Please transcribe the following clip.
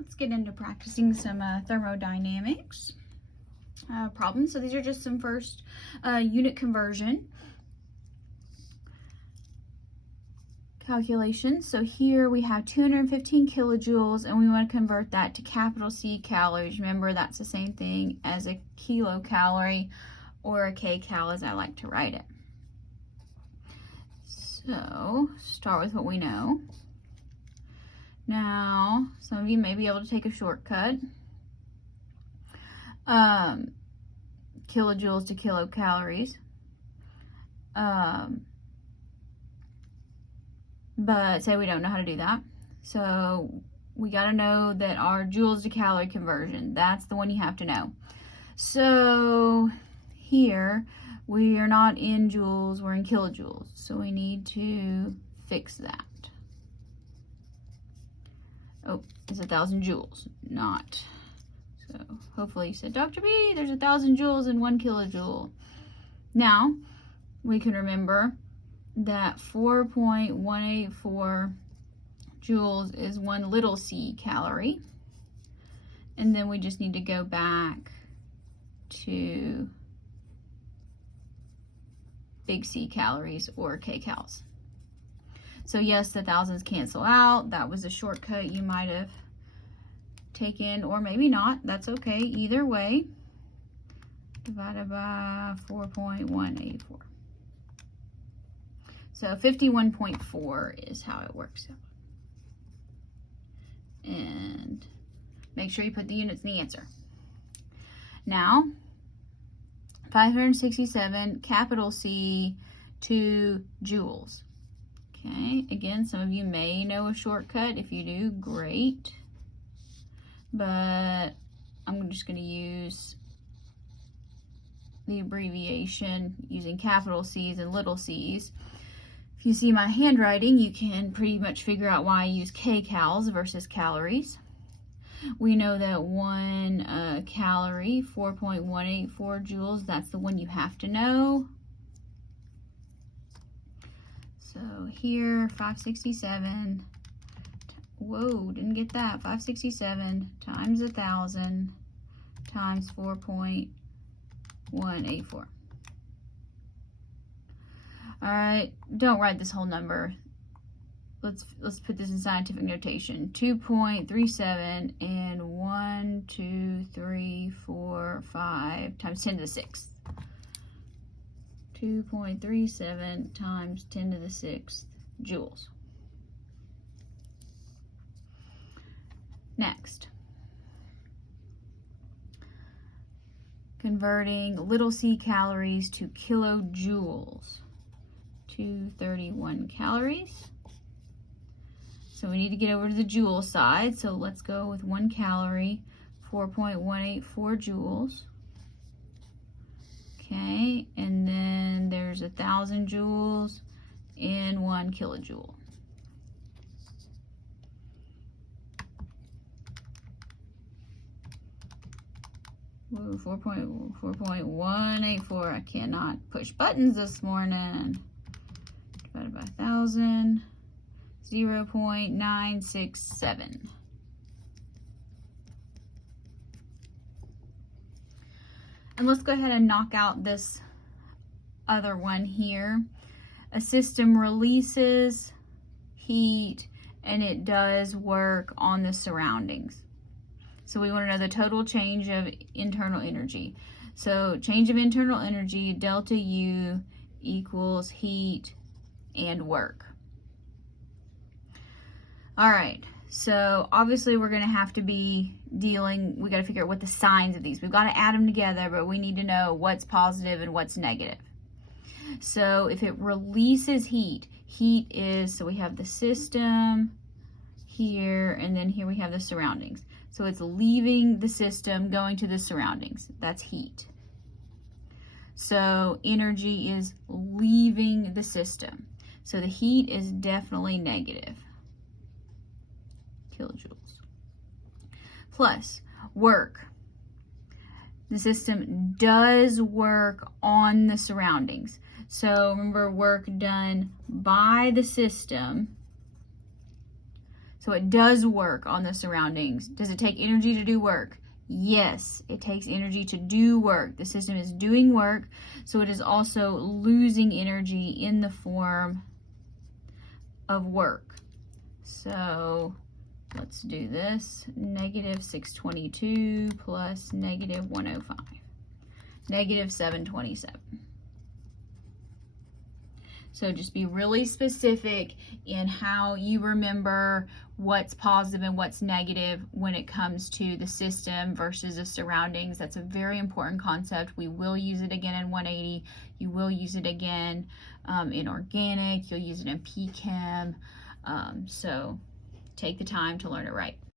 let's get into practicing some thermodynamics problems. So these are just some first unit conversion calculations. So here we have 215 kilojoules, and we want to convert that to capital C calories. Remember, that's the same thing as a kilocalorie, or a kcal as I like to write it. So start with what we know. Now, some of you may be able to take a shortcut. Kilojoules to kilocalories. But say we don't know how to do that. So we got to know that our joules to calorie conversion, that's the one you have to know. So here, we are not in joules, we're in kilojoules. So we need to fix that. Oh, it's 1,000 joules, not. So hopefully you said, Dr. B, there's 1,000 joules in 1 kilojoule. Now, we can remember that 4.184 joules is 1 little c calorie. And then we just need to go back to big C calories, or kcals. So yes, the thousands cancel out. That was a shortcut you might have taken, or maybe not. That's okay. Either way, divided by 4.184. So 51.4 is how it works out. And make sure you put the units in the answer. Now, 567 capital C to joules. Okay, again, some of you may know a shortcut. If you do, great. But I'm just going to use the abbreviation using capital C's and little c's. If you see my handwriting, you can pretty much figure out why I use kcals versus calories. We know that 1 calorie, 4.184 joules, that's the one you have to know. So here, 567, whoa, didn't get that, 567 times 1,000 times 4.184. All right, don't write this whole number. Let's put this in scientific notation. 2.37 and 1, 2, 3, 4, 5 times 10 to the 6th. 2.37 times 10 to the 6th joules. Next, converting little c calories to kilojoules. 231 calories. So we need to get over to the joule side. So let's go with 1 calorie, 4.184 joules. Okay, and then there's 1,000 joules in 1 kilojoule. Whoa, 4.184. I cannot push buttons this morning. Divided by 1,000, 0.967. And let's go ahead and knock out this other one here. A system releases heat and it does work on the surroundings. So we want to know the total change of internal energy. So change of internal energy, delta U, equals heat and work. All right. So obviously we're going to have to be we got to figure out what the signs of these. We've got to add them together, but we need to know what's positive and what's negative. So if it releases heat is, so we have the system here, and then here we have the surroundings. So it's leaving the system, going to the surroundings. That's heat. So energy is leaving the system. So the heat is definitely negative. Kilojoules. Plus work. The system does work on the surroundings. So remember, work done by the system. So it does work on the surroundings. Does it take energy to do work? Yes, it takes energy to do work. The system is doing work, so it is also losing energy in the form of work. So let's do this. Negative 622 plus negative 105. Negative 727. So just be really specific in how you remember what's positive and what's negative when it comes to the system versus the surroundings. That's a very important concept. We will use it again in 180. You will use it again in organic. You'll use it in PChem. So take the time to learn it right.